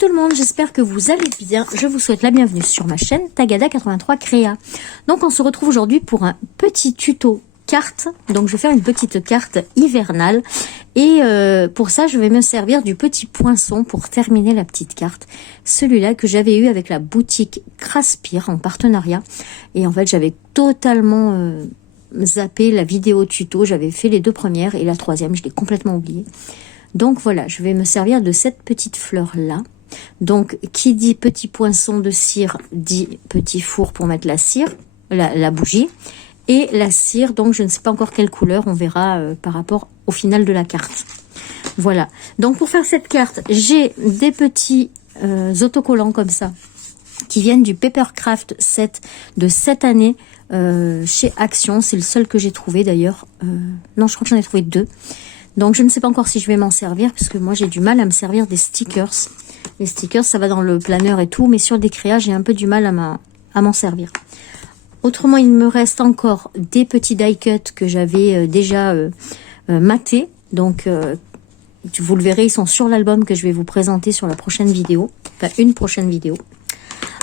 tout le monde, j'espère que vous allez bien. Je vous souhaite la bienvenue sur ma chaîne Tagada83 Créa. Donc on se retrouve aujourd'hui pour un petit tuto carte. Donc je vais faire une petite carte hivernale. Et pour ça je vais me servir du petit poinçon pour terminer la petite carte. Celui-là que j'avais eu avec la boutique Craspire en partenariat. Et en fait j'avais totalement zappé la vidéo tuto. J'avais fait les deux premières et la troisième je l'ai complètement oubliée. Donc voilà, je vais me servir de cette petite fleur là. Donc qui dit petit poinçon de cire dit petit four pour mettre la cire, la bougie. Et la cire, donc je ne sais pas encore quelle couleur, on verra par rapport au final de la carte. Voilà, donc pour faire cette carte, j'ai des petits autocollants comme ça, qui viennent du Papercraft set de cette année chez Action. C'est le seul que j'ai trouvé d'ailleurs. Non, je crois que j'en ai trouvé deux. Donc je ne sais pas encore si je vais m'en servir, parce que moi j'ai du mal à me servir des stickers. Les stickers, ça va dans le planeur et tout, mais sur des créas, j'ai un peu du mal à m'en servir. Autrement, il me reste encore des petits die cuts que j'avais déjà matés. Donc, vous le verrez, ils sont sur l'album que je vais vous présenter sur la prochaine vidéo. Enfin, une prochaine vidéo.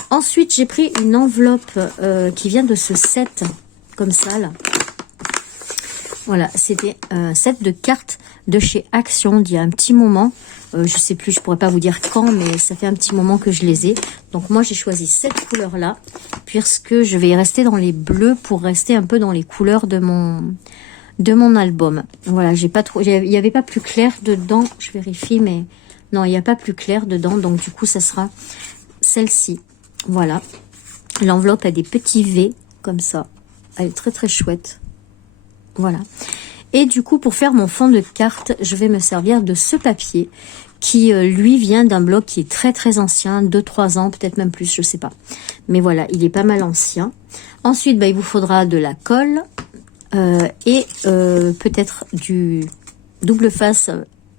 Ensuite, j'ai pris une enveloppe qui vient de ce set, comme ça, là. Voilà, c'était un set de cartes de chez Action d'il y a un petit moment. Je sais plus, je pourrais pas vous dire quand, mais ça fait un petit moment que je les ai. Donc moi j'ai choisi cette couleur là, puisque je vais rester dans les bleus pour rester un peu dans les couleurs de mon album. Voilà, j'ai pas trop, il y avait pas plus clair dedans. Je vérifie, mais non, il n'y a pas plus clair dedans. Donc du coup, ça sera celle-ci. Voilà, l'enveloppe a des petits V comme ça. Elle est très très chouette. Voilà. Et du coup, pour faire mon fond de carte, je vais me servir de ce papier qui, lui, vient d'un bloc qui est très très ancien, 2-3 ans, peut-être même plus, je sais pas. Mais voilà, il est pas mal ancien. Ensuite, bah, il vous faudra de la colle et peut-être du double face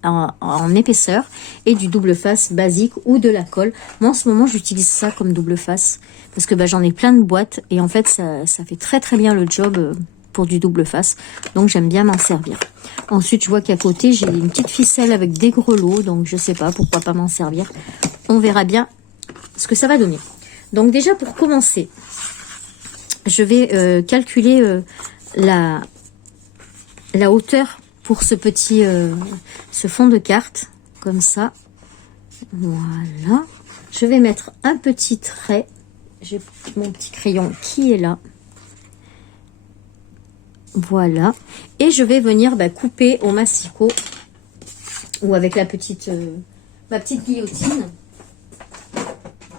en épaisseur et du double face basique ou de la colle. Moi, en ce moment, j'utilise ça comme double face parce que bah, j'en ai plein de boîtes et en fait, ça fait très très bien le job pour du double face, donc j'aime bien m'en servir. Ensuite, je vois qu'à côté j'ai une petite ficelle avec des grelots, donc je sais pas, pourquoi pas m'en servir. On verra bien ce que ça va donner. Donc déjà pour commencer, je vais calculer la hauteur pour ce petit ce fond de carte, comme ça. Voilà. Je vais mettre un petit trait. J'ai mon petit crayon qui est là. Voilà, et je vais venir couper au massicot ou avec la petite ma petite guillotine.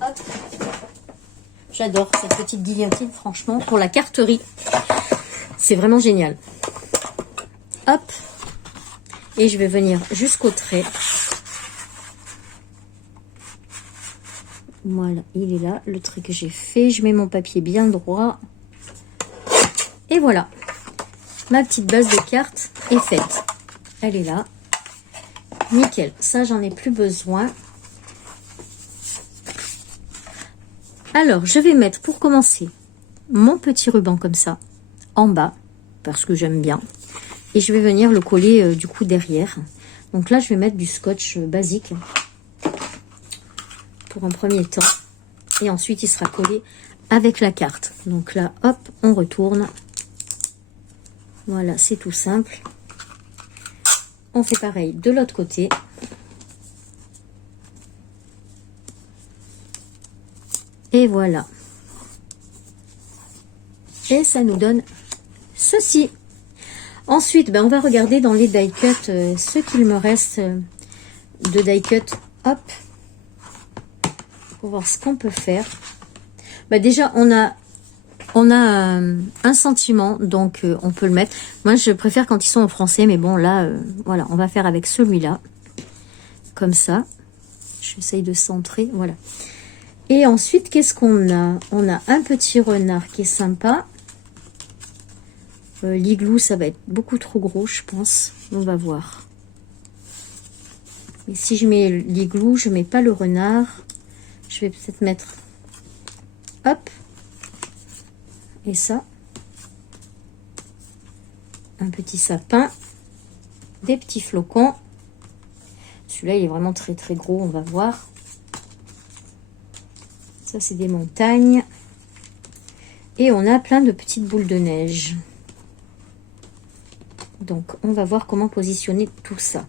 Hop. J'adore cette petite guillotine, franchement, pour la carterie. C'est vraiment génial. Hop, et je vais venir jusqu'au trait. Voilà, il est là, le trait que j'ai fait. Je mets mon papier bien droit. Et voilà. Ma petite base de cartes est faite. Elle est là. Nickel. Ça, j'en ai plus besoin. Alors, je vais mettre, pour commencer, mon petit ruban comme ça, en bas, parce que j'aime bien. Et je vais venir le coller du coup derrière. Donc là, je vais mettre du scotch basique pour un premier temps. Et ensuite, il sera collé avec la carte. Donc là, hop, on retourne. Voilà, c'est tout simple. On fait pareil de l'autre côté. Et voilà. Et ça nous donne ceci. Ensuite, on va regarder dans les die cuts ce qu'il me reste de die cut. Hop. Pour voir ce qu'on peut faire. Déjà, on a un sentiment, donc on peut le mettre. Moi, je préfère quand ils sont en français, mais bon, là, voilà, on va faire avec celui-là. Comme ça. J'essaye de centrer, voilà. Et ensuite, qu'est-ce qu'on a? On a un petit renard qui est sympa. L'igloo, ça va être beaucoup trop gros, je pense. On va voir. Et si je mets l'igloo, je mets pas le renard. Je vais peut-être mettre... Hop. Et ça, un petit sapin, des petits flocons. Celui-là, il est vraiment très très gros, on va voir. Ça, c'est des montagnes. Et on a plein de petites boules de neige. Donc, on va voir comment positionner tout ça.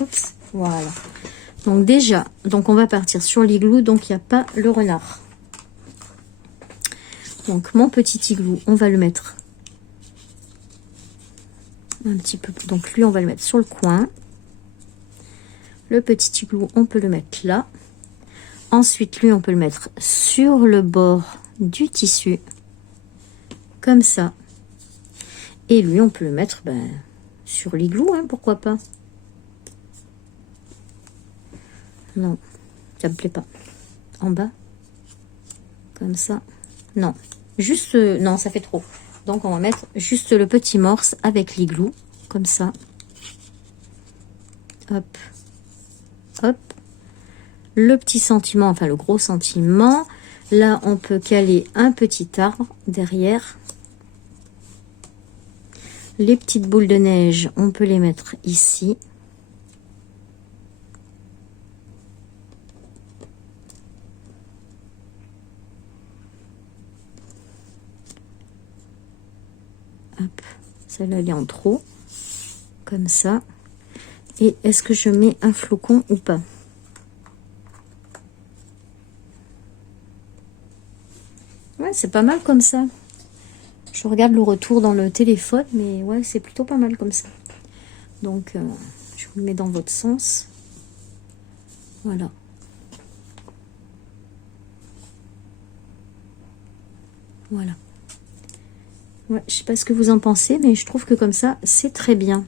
Oups, voilà. Donc déjà, donc on va partir sur l'igloo, donc il n'y a pas le renard. Donc mon petit igloo, on va le mettre un petit peu. Donc lui, on va le mettre sur le coin. Le petit igloo, on peut le mettre là. Ensuite, lui, on peut le mettre sur le bord du tissu, comme ça. Et lui, on peut le mettre sur l'igloo, hein, pourquoi pas. Non, ça me plaît pas. En bas, comme ça. Non, juste, non, ça fait trop. Donc, on va mettre juste le petit morse avec l'igloo, comme ça. Hop, hop. Le petit sentiment, enfin le gros sentiment. Là, on peut caler un petit arbre derrière. Les petites boules de neige, on peut les mettre ici. Hop, celle-là, elle est en trop. Comme ça. Et est-ce que je mets un flocon ou pas? Ouais, c'est pas mal comme ça. Je regarde le retour dans le téléphone, mais ouais, c'est plutôt pas mal comme ça. Donc, je vous le mets dans votre sens. Voilà. Voilà. Ouais, je sais pas ce que vous en pensez, mais je trouve que comme ça, c'est très bien.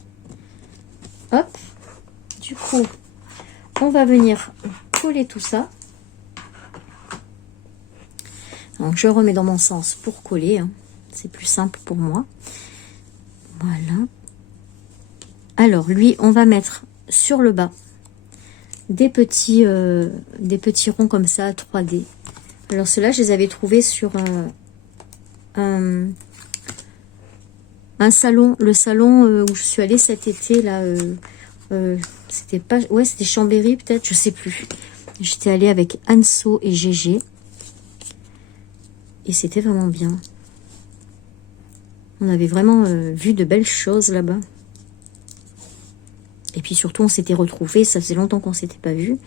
Hop. Du coup, on va venir coller tout ça. Donc, je remets dans mon sens pour coller. Hein. C'est plus simple pour moi. Voilà. Alors, lui, on va mettre sur le bas des petits ronds comme ça, 3D. Alors, ceux-là, je les avais trouvés sur un salon, le salon où je suis allée cet été, là. C'était pas... Ouais, c'était Chambéry, peut-être, je sais plus. J'étais allée avec Anso et Gégé. Et c'était vraiment bien. On avait vraiment vu de belles choses là-bas. Et puis surtout, on s'était retrouvés. Ça faisait longtemps qu'on ne s'était pas vu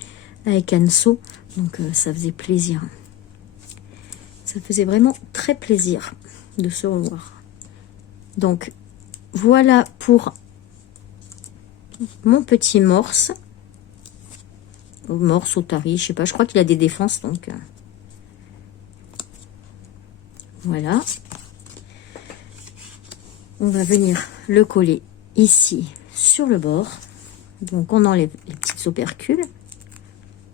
avec Anso. Donc, ça faisait plaisir. Ça faisait vraiment très plaisir de se revoir. Donc, voilà pour mon petit morse. Morse, otari, je sais pas. Je crois qu'il a des défenses, donc... Voilà. On va venir le coller ici sur le bord. Donc on enlève les petites opercules.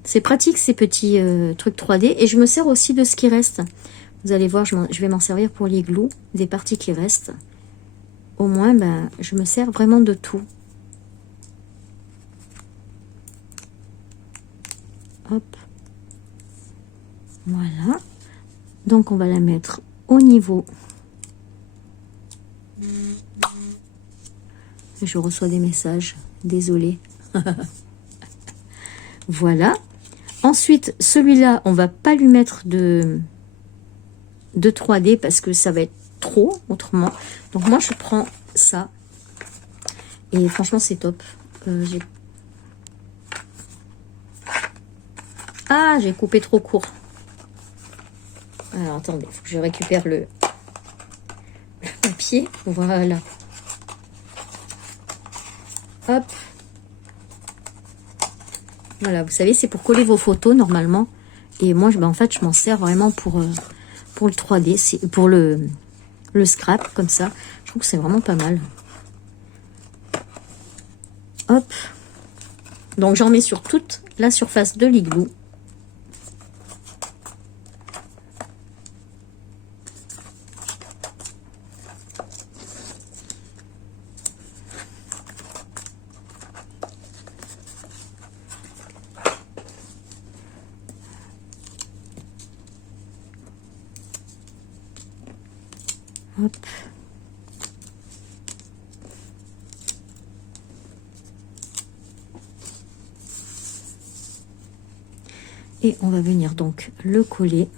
C'est pratique ces petits trucs 3D. Et je me sers aussi de ce qui reste. Vous allez voir, je vais m'en servir pour l'igloo. Des parties qui restent. Au moins, je me sers vraiment de tout. Hop. Voilà. Donc on va la mettre au niveau. Je reçois des messages, désolée. Voilà. Ensuite, celui-là, on va pas lui mettre de 3D parce que ça va être trop autrement. Donc moi, je prends ça. Et franchement, c'est top. J'ai coupé trop court. Alors, attendez, faut que je récupère le papier. Voilà. Hop. Voilà, vous savez, c'est pour coller vos photos, normalement. Et moi, en fait, je m'en sers vraiment pour le 3D. C'est pour le scrap, comme ça. Je trouve que c'est vraiment pas mal. Hop. Donc, j'en mets sur toute la surface de l'igloo. Hop. Et on va venir donc le coller.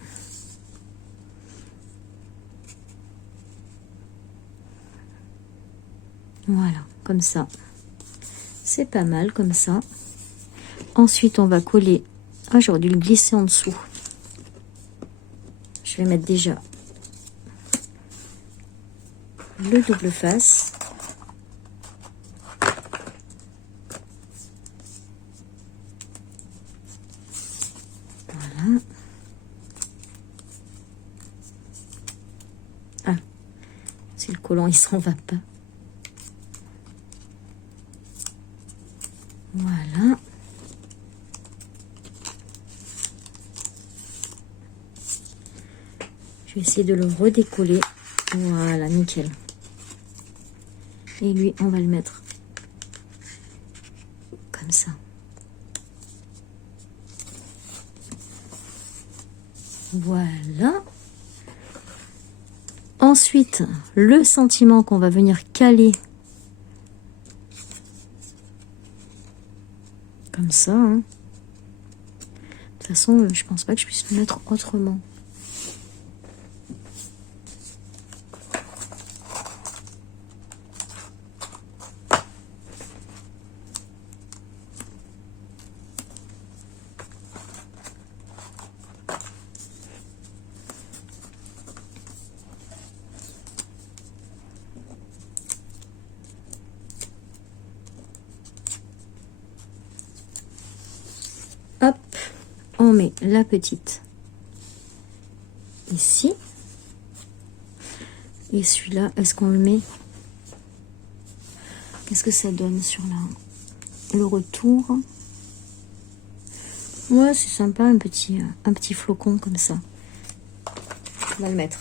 Voilà, comme ça. C'est pas mal comme ça. Ensuite, on va coller. Ah, j'aurais dû le glisser en dessous. Je vais mettre déjà le double face. Voilà. Ah, si le collant il s'en va pas. Voilà. Je vais essayer de le redécoller. Voilà, nickel. Et lui, on va le mettre comme ça. Voilà. Ensuite, le sentiment qu'on va venir caler comme ça. Hein. De toute façon, je pense pas que je puisse le mettre autrement. Hop, on met la petite ici. Et celui-là, est-ce qu'on le met? Qu'est-ce que ça donne sur le retour? Ouais, c'est sympa, un petit flocon comme ça. On va le mettre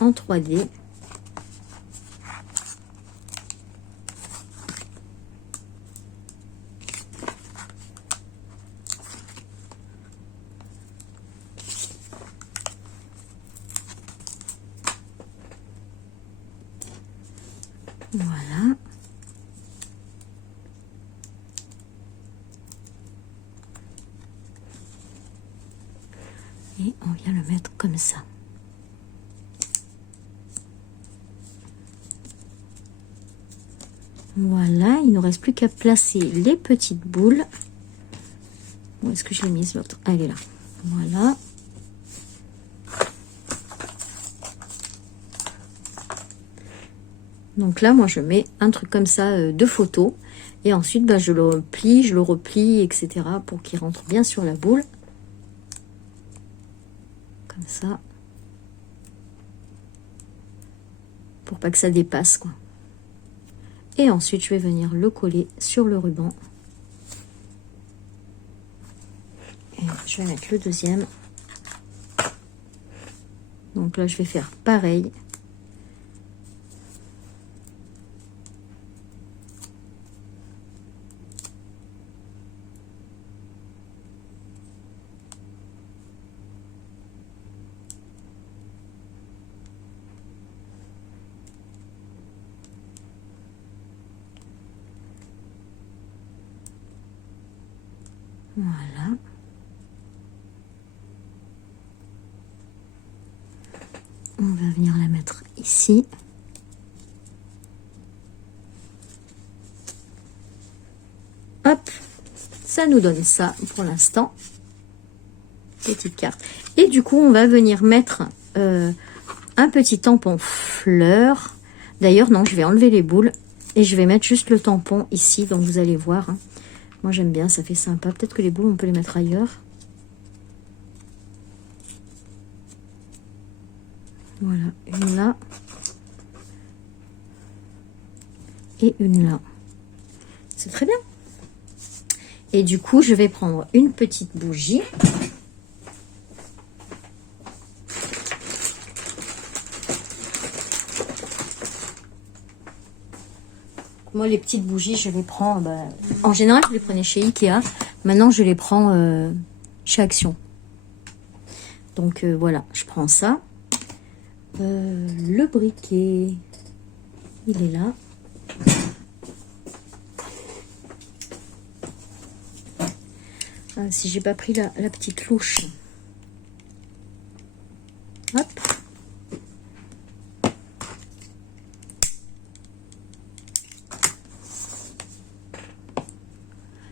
en 3D. Voilà. Et on vient le mettre comme ça. Voilà, il ne nous reste plus qu'à placer les petites boules. Où est-ce que je l'ai mise l'autre? Elle est là. Voilà. Donc là, moi, je mets un truc comme ça de photo. Et ensuite, bah, je le plie, je le replie, etc. pour qu'il rentre bien sur la boule. Comme ça. Pour pas que ça dépasse, quoi. Et ensuite, je vais venir le coller sur le ruban. Et je vais mettre le deuxième. Donc là, je vais faire pareil. Voilà. On va venir la mettre ici. Hop, ça nous donne ça pour l'instant. Petite carte. Et du coup, on va venir mettre un petit tampon fleur. D'ailleurs, non, je vais enlever les boules et je vais mettre juste le tampon ici. Donc, vous allez voir. Hein. Moi, j'aime bien, ça fait sympa. Peut-être que les boules, on peut les mettre ailleurs. Voilà, une là. Et une là. C'est très bien. Et du coup, je vais prendre une petite bougie. Moi, les petites bougies, je les prends... en général, je les prenais chez Ikea. Maintenant, je les prends chez Action. Donc, voilà, je prends ça. Le briquet, il est là. Si j'ai pas pris la petite louche. Hop.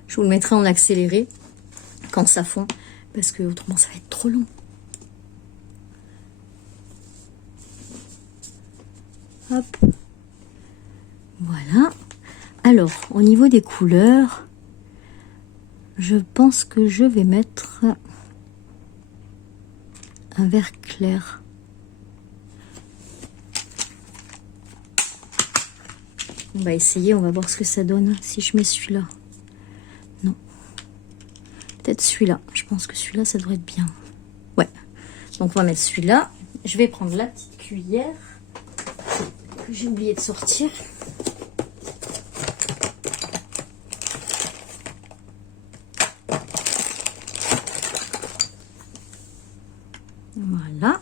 Je vous le mettrai en accéléré quand ça fond, parce que autrement ça va être trop long. Hop. Voilà. Alors, au niveau des couleurs, je pense que je vais mettre un vert clair. On va essayer, on va voir ce que ça donne si je mets celui-là. Non. Peut-être celui-là. Je pense que celui-là, ça devrait être bien. Ouais. Donc, on va mettre celui-là. Je vais prendre la petite cuillère que j'ai oublié de sortir. Voilà.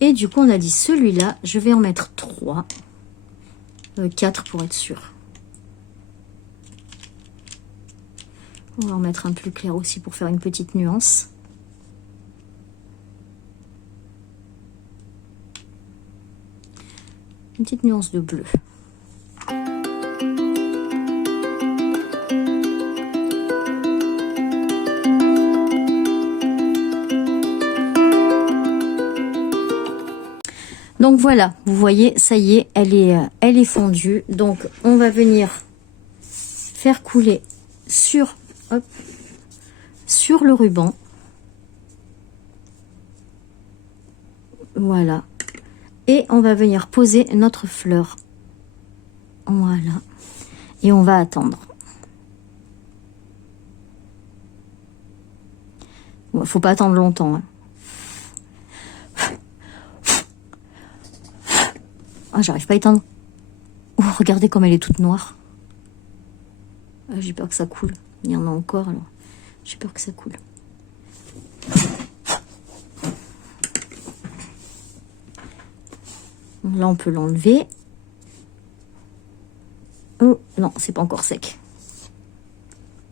Et du coup, on a dit celui-là, je vais en mettre 3. 4 pour être sûr. On va en mettre un plus clair aussi pour faire une petite nuance. Une petite nuance de bleu. Donc voilà, vous voyez, ça y est, elle est fondue. Donc on va venir faire couler sur le ruban. Voilà. Et on va venir poser notre fleur. Voilà. Et on va attendre. Bon, faut pas attendre longtemps, hein. Ah, j'arrive pas à éteindre. Oh, regardez comme elle est toute noire. Ah, j'ai peur que ça coule. Il y en a encore, alors j'ai peur que ça coule. Là, on peut l'enlever. Oh, non, c'est pas encore sec.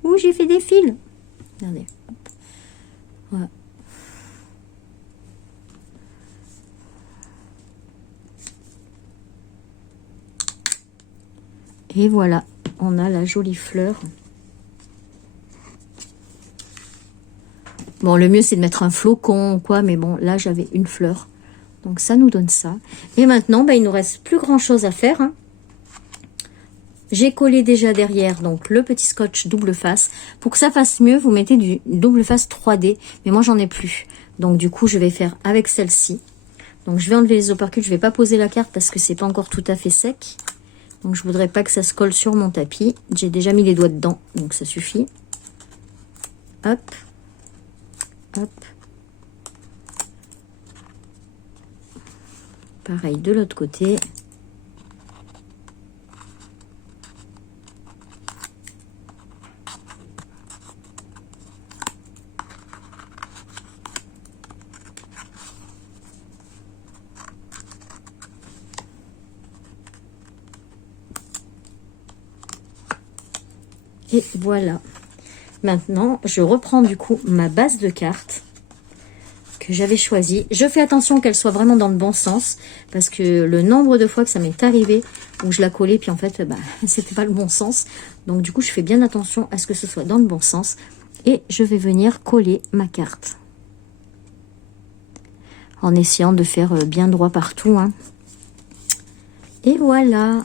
Ouh, j'ai fait des fils. Regardez. Voilà. Et voilà, on a la jolie fleur. Bon, le mieux, c'est de mettre un flocon ou quoi, mais bon, là, j'avais une fleur. Donc, ça nous donne ça. Et maintenant, il nous reste plus grand-chose à faire, hein. J'ai collé déjà derrière, donc, le petit scotch double face. Pour que ça fasse mieux, vous mettez du double face 3D. Mais moi, j'en ai plus. Donc, du coup, je vais faire avec celle-ci. Donc, je vais enlever les opercules. Je vais pas poser la carte parce que c'est pas encore tout à fait sec. Donc, je voudrais pas que ça se colle sur mon tapis. J'ai déjà mis les doigts dedans, donc ça suffit. Hop. Hop. Pareil de l'autre côté. Et voilà. Maintenant, je reprends du coup ma base de cartes que j'avais choisie. Je fais attention qu'elle soit vraiment dans le bon sens, parce que le nombre de fois que ça m'est arrivé où je la collais, puis en fait, c'était pas le bon sens. Donc du coup, je fais bien attention à ce que ce soit dans le bon sens. Et je vais venir coller ma carte. En essayant de faire bien droit partout, hein. Et voilà,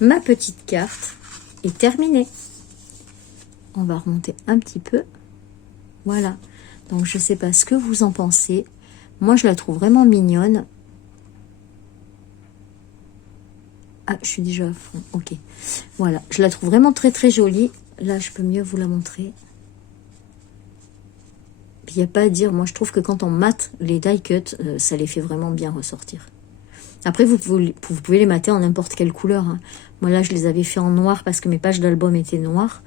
ma petite carte est terminée. On va remonter un petit peu. Voilà. Donc, je ne sais pas ce que vous en pensez. Moi, je la trouve vraiment mignonne. Ah, je suis déjà à fond. Ok. Voilà. Je la trouve vraiment très, très jolie. Là, je peux mieux vous la montrer. Puis, il n'y a pas à dire. Moi, je trouve que quand on mate les die cut, ça les fait vraiment bien ressortir. Après, vous pouvez les mater en n'importe quelle couleur, hein. Moi, là, je les avais fait en noir parce que mes pages d'album étaient noires.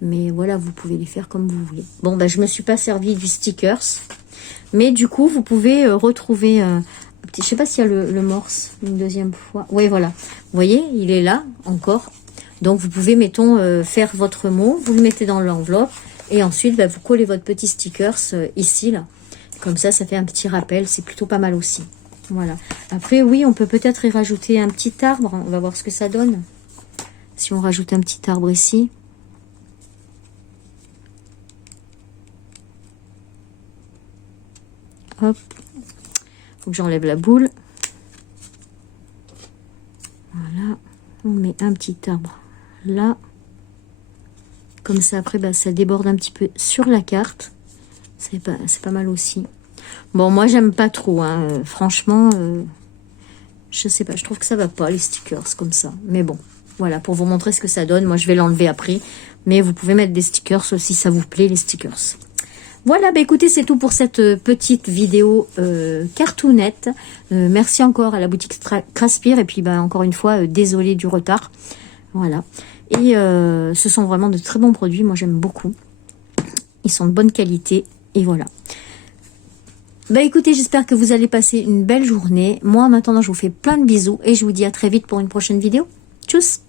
Mais voilà, vous pouvez les faire comme vous voulez. Bon, je me suis pas servi du stickers. Mais du coup, vous pouvez retrouver... je sais pas s'il y a le morse une deuxième fois. Oui, voilà. Vous voyez, il est là encore. Donc, vous pouvez, mettons, faire votre mot. Vous le mettez dans l'enveloppe. Et ensuite, bah, vous collez votre petit stickers ici, là. Comme ça fait un petit rappel. C'est plutôt pas mal aussi. Voilà. Après, oui, on peut peut-être y rajouter un petit arbre. On va voir ce que ça donne. Si on rajoute un petit arbre ici. Hop. Faut que j'enlève la boule. Voilà. On met un petit arbre là. Comme ça, après, bah, ça déborde un petit peu sur la carte. C'est pas mal aussi. Bon, moi, j'aime pas trop. Hein. Franchement, je sais pas. Je trouve que ça va pas, les stickers, comme ça. Mais bon, voilà, pour vous montrer ce que ça donne. Moi, je vais l'enlever après. Mais vous pouvez mettre des stickers si ça vous plaît, les stickers. Voilà, bah écoutez, c'est tout pour cette petite vidéo cartoonette. Merci encore à la boutique Craspire. Et puis, bah, encore une fois, désolé du retard. Voilà. Et ce sont vraiment de très bons produits. Moi, j'aime beaucoup. Ils sont de bonne qualité. Et voilà. Bah écoutez, j'espère que vous allez passer une belle journée. Moi, en attendant, je vous fais plein de bisous. Et je vous dis à très vite pour une prochaine vidéo. Tchuss!